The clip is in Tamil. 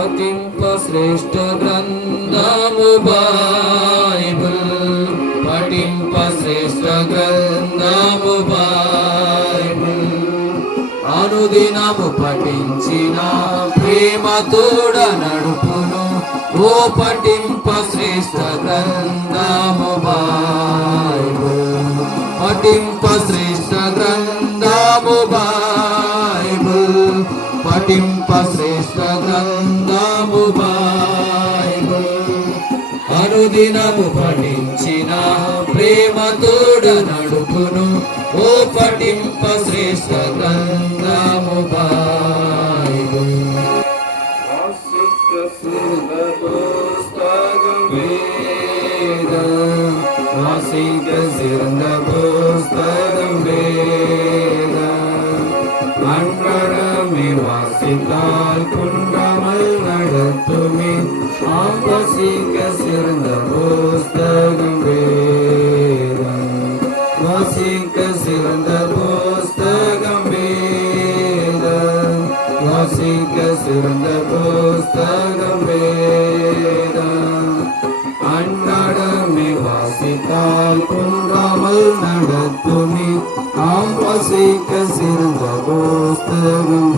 పఠింప శ్రేష్ఠ గ్రంథము బైబిల్ పఠింప శ్రేష్ఠ గ్రంథము బైబిల్ అనుదినము పఠించిన ప్రేమ తోడ నడుపును ఓ పఠింప శ్రేష్ఠ గ్రంథము బైబిల్ పఠింప శ్రేష్ఠ గ్రంథము బైబిల్ పఠింప శ్రేష్ఠ గ్రంథము బైబిల్ అనుదినము పఠించిన ప్రేమ తోడ నడుపును ఓ పఠింప శ్రేష్ఠ గ్రంథము బైబిల్ పుస్తకం వేదం வாசிக்க சிறந்த புஸ்தகம் வேதம் அன்றடமே வாசித்தால் குன்றாமல் நடத்துமே வாசிக்க சிறந்த புஸ்தகம் வேதம் வாசிக்க சிறந்த புஸ்தகம் வேதம் வாசிக்க சிறந்த புஸ்தகம் வேதம் அன்னடமே வாசித்தால் குன்றாமல் நடத்துமே நாம் வாசிக்க சிறந்த புஸ்தகம்